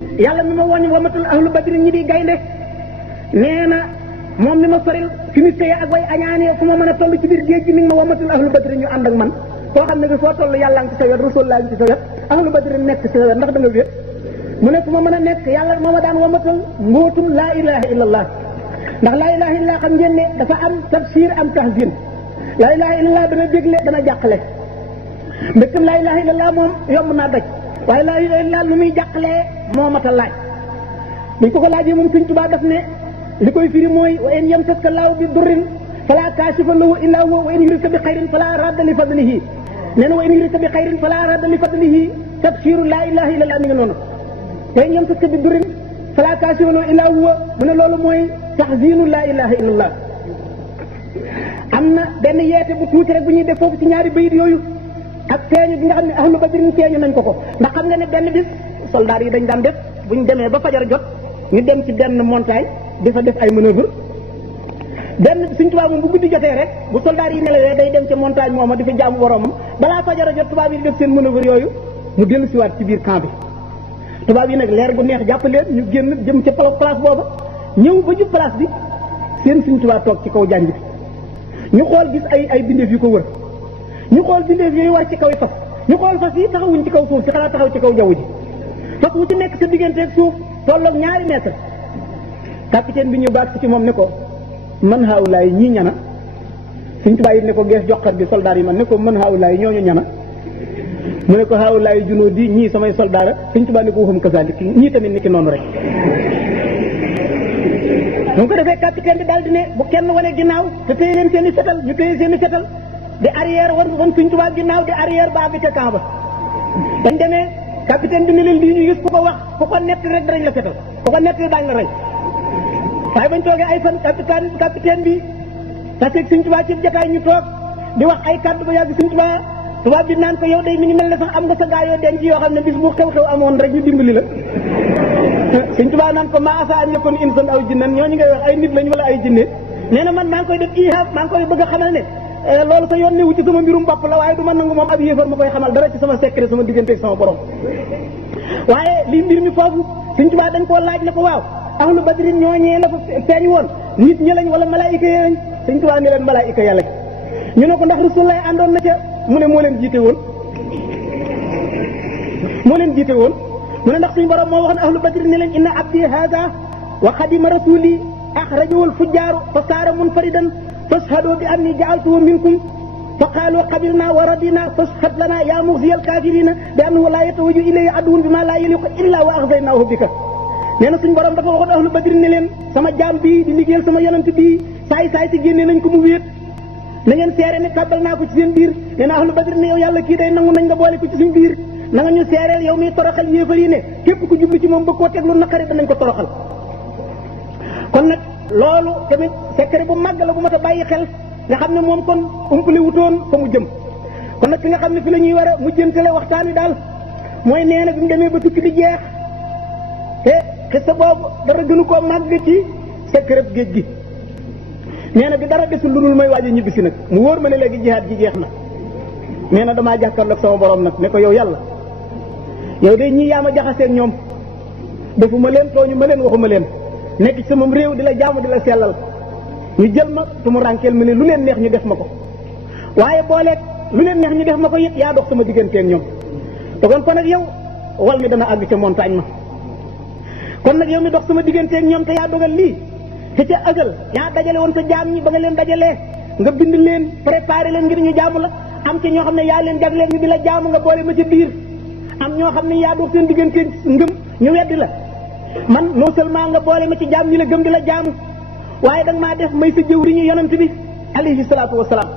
yàlla mi ma woon wamatul ahlu badri ñi di gaynde nee na moom mi ma soril fi mu téye ak way añaane fu ma mën a toll ci biir géej gi mi ngi ma wamatul ahlu badri ñu ànd ak man koo xam ne bi foo toll yàlla ngi ci sa wet rasulullah ngi ci sa wet ahlu badri nekk ci sa wet ndax da nga wét mu ne fu ma mën a nekk yàlla moo ma daan wamatul mbootum laa ilaha illallah ndax laa ilaha illallah xam ngeen ne dafa am tafsir am tahzin laa ilaha illallah dana dégle dana jàqale mbëkkam laa ilaha illallah moom yomb naa daj waaye laa ilaha illallah lu muy jàqalee moo mat a laaj buñ ko laajee moom Sëñ Tuubaa daf ne li koy firi mooy wa in yamsaska laahu bi durrin falaa kaashifa lahu illaa huwa wa in yuridka bi xayrin falaa radda li fadlihi nee na wa in yuridka bi xayrin falaa radda li fadlihi tafsiru laa ilaha illallah mi ngi noonu wa in yamsaska bi durrin falaa kaashifa lahu illaa huwa mu ne loolu mooy tahzinu laa ilaha illallah am na benn yeete bu tuuti rek bu ñuy def foofu ci ñaari bayit yooyu ak feeñu bi nga xam ne ahlu badrin feeñu nañ ko ndax xam nga ne benn bis soldaar yi dañ daan def buñ demee ba fajar jot ñu dem ci benn montagne di fa def ay manœuvre benn Sëñ Tuubaa moom bu guddi jotee rek bu soldaar yi nelawee day dem ci montagne mooma di fa jaamu boromam balaa fajar jot tubaab yi di def seen manœuvre yooyu mu dellu siwaat ci biir camp bi tubaab yi nag leer gu neex jàpp leen ñu génn jëm ca place booba ñëw ba jub place bi seen Sëñ Tuubaa toog ci kaw janj bi ñu xool gis ay bindeef yu ko wër ñu xool bindeef yooyu war ci kaw fas ñu xool fas yi taxawuñ ci kaw suuf si xanaa taxaw ci kaw jaww ji fas wu ci nekk sa digganteeg suuf tolloog 2 mètres capitaine bi ñu baat ci moom ne ko man haawulaay ñii ñana Sëñ Tuubaa yi ne ko gees joxar bi soldaar yi man ne ko man haawulaay ñooñu ñana mu ne ko haawulaay junoo di ñii samay soldaara Sëñ Tuubaa ne ko waxum kasaalik ñii tamit ni ki noonu rek mu ko defee capitaine bi daal di ne bu kenn wane ginnaaw te téye leen seen i fetal ñu téye seen i fetal di arrière wan Sëñ Tuubaa ginnaaw di arrière ba bi ca camp ba dañ demee capitaine bi ne leen lii ñu gis ku ko wax ku ko nett rek danañ la fetal ku ko nett daañu la rey waaye bañ toogee ay fan capitaine bi taseeg Sëñ Tuubaa ci jataay ñu toog di wax ay kàddu ba yàgg Sëñ Tuubaa tubaab bi naan ko yow day mi ngi mel ne sax am nga sa gaa yoo denc yoo xam ne bis bu xew-xew amoon rek ñu dimbali la Sëñ Tuubaa naan ko maa asa an yakun insan aw jinnan ñooñu ngay wax ay nit lañ wala ay jinne nee na man maa ngi koy def ihab maa ngi koy bëgg a xamal ne loolu sa yoon newu ci sama mbirum bopp la waaye du ma nangu moom ab yéefar ma koy xamal dara ci sama secret sama diggante ak sama borom waaye lii mbir mi foofu Sëñ Tuubaa dañ koo laaj ne ko waaw ahlu badrin ñooñee la fa feeñ woon nit ñi lañ wala malaayika yi lañ Sëñ Tuubaa ne leen malaayika yàlla ñu ne ko ndax Rasulullah àndoon na ca mu ne moo leen jiite woon mu ne ndax suñu borom moo wax ne ahlu badrin ne leen inna abdi hada wa xadima rasuli axrajahu alfujjaaru fa saara munfaridan fashhadu bi anni jaaltuhu minkum fa qaalu qabilna wa radina fashhad lana ya muxziya alkafirina bi annahu la yatawaju ilayhi aduwun bi ma la yaliqu illa wa axzaynaahu bika nee na suñu borom dafa waxoon ahlu badrin ne leen sama jaam bii di liggéeyal sama yonent bii saay si génnee nañ ko mu wéet na ngeen seere ne tàbbal naa ko ci seen biir nee na ahlu badrin ne yow yàlla kii day nangu nañ nga boole ko ci suñ biir na nga ñu seereel yow miy toroxal yéefar yi ne képp ku jublu ci moom bëgg koo teg lu naqari danañ ko toroxal kon nag loolu tamit secret bu màgg la bu mat a bàyyi xel nga xam ne moom kon umpale wutoon fa mu jëm kon nag ki nga xam ne fi la ñuy war a mujjantale waxtaan wi daal mooy nee na bi mu demee ba tukki di jeex te xista boobu dara gënu koo màgg ci secret géej gi nee na bi dara desul lu dul may waaj a ñibbisi nag mu wóor ma ne léegi jihaad ji jeex na nee na damaa jàkkaarloog sama borom nag ne ko yow yàlla yow de ñii yaa ma jaxaseeg ñoom defuma leen tooñu ma leen waxuma leen nekk ci sama réew di la jaamu di la sellal ñu jël ma su mu rànkeel ma ne lu leen neex ñu def ma ko waaye booleeg lu leen neex ñu def ma ko it yaa dox sama digganteeg ñoom te kon nag yow wal mi dana àgg ca montagne ma kon nag yow mi dox sama digganteeg ñoom te yaa dogal lii te ca ëgal yaa dajale woon sa jaam ñi ba nga leen dajalee nga bind leen préparé leen ngir ñu jaamu la am ci ñoo xam ne yaa leen jagleel ñu di la jaamu nga boole ma ca biir am ñoo xam ne yaa dox seen diggante ngëm ñu weddi la man non seulement nga boole ma ci jaam ñi la gëm di la jaamu waaye danga maa def may sa jëwriñu yonent bi alayhi salaatu wasalaam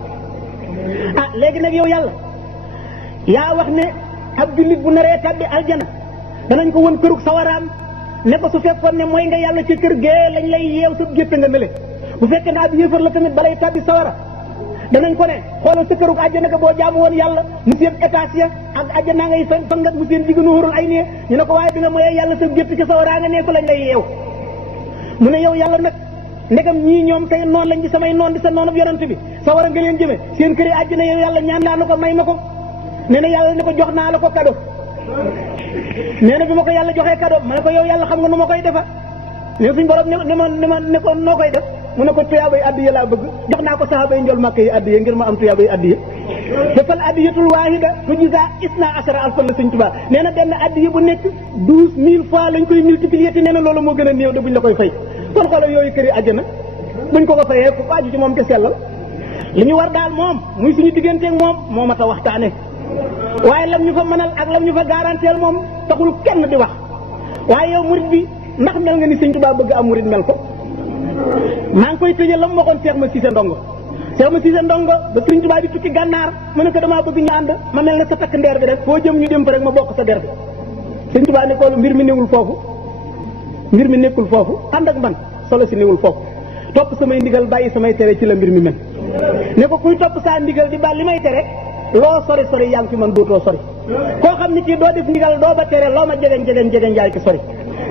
léegi nag yow yàlla yaa wax ne ab jullit bu naree tabbi aljana danañ ko won kërug sawaraam ne ko su fekkoon ne mooy nga yàlla ci kër gee lañ lay yeew sa gétt nga nële bu fekkee ne ab yéefar la tamit balay tabbi sawara danañ ko ne xoolal sa kërug àjjana ka boo jaamu woon yàlla mu seen étage ya ak àjjana ngay fangat mu seen digg nuurul ay nee ñu ne ko waaye bi nga mooyee yàlla sa gétt ci sawaraa nga ne ko lañ lay yeew mu ne yow yàlla nag ndegam ñii ñoom tey noonu lañ di samay noon di sa noonu yonent bi sawara nga leen jëme seen kër yi àjjana yow yàlla ñaan naa la ko may ma ko nee na yàlla ne ko jox naa la ko kado nee na bi ma ko yàlla joxee cadeau ma ne ko yow yàlla xam nga nu ma koy defa ne suñ borom ne ko noo koy def mu ne ko tuyaabay addiya laa bëgg jox naa ko saxaaba yi njol màkk yi addiya ngir ma am tuyaabay addiya te fal addiyatul waahida tujzaa isna asara alfan la Sëñ Tuubaa nee na benn addiya bu nekk 12000 fois lañ koy multiplier te nee na loolu moo gën a néew de buñ la koy fay kon xoolal yooyu këri àjjana buñ ko fayee ku aju ci moom te sellal li ñu war daal moom muy suñu digganteeg moom moo mat a waxtaane waaye lam ñu fa mënal ak lam ñu fa garanteel moom taxul kenn di wax waaye yow murid bi ndax mel nga ni Sëñ Tuubaa bëgg am murid mel ko maa ngi koy tëjee la mu waxoon Cheikh Ma Cissé Ndongo Cheikh Ma Cissé Ndongo ba Sëñ Tuubaa di tukki gànnaar mu ne ko damaa bëgg ñu ànd ma mel ne sa takk ndeer bi rek foo jëm ñu dem fa rek ma bokk sa der bi Sëñ Tuubaa ne ko mbir mi newul foofu mbir mi nekkul foofu ànd ak man solo si newul foofu topp samay ndigal bàyyi samay tere ci la mbir mi mel ne ko kuy topp saa ndigal di ba li may tere loo sori sori yaa ngi fi man dootoo sori koo xam ni kii doo def ndigal doo ba tere loo ma jegeñ yaay ci sori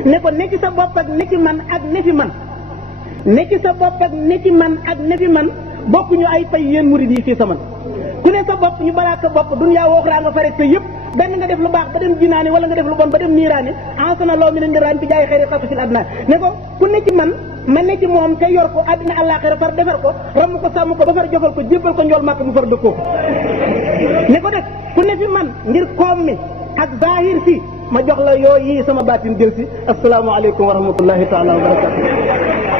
ne ko nekki sa bopp ak nekki man ak nefi man nekki sa bopp ak nekki man ak nefi man bokkuñu ay pay yéen murid yi fii sa man ku ne sa bopp ñu balaa sa bopp dunyaa wooxraa nga fare sa yëpp benn nga def lu baax ba dem jinaani wala nga def lu bon ba dem niiraani ansana loo mi ne ndiraan bi jaay xëyri xasu fil adna ne ko ku ne ci man ma ne ci moom te yor ko àddina àllaaxira far defar ko ramm ko sàmm ko ba far jofal ko jébbal ko njool màkk mu far dëkkoo ko ne ko def ku ne fi man ngir koom mi ak zahir si ma jox la yooyu sama baatin jël si asalaamaaleykum wa rahmatullahi taala wa barakatu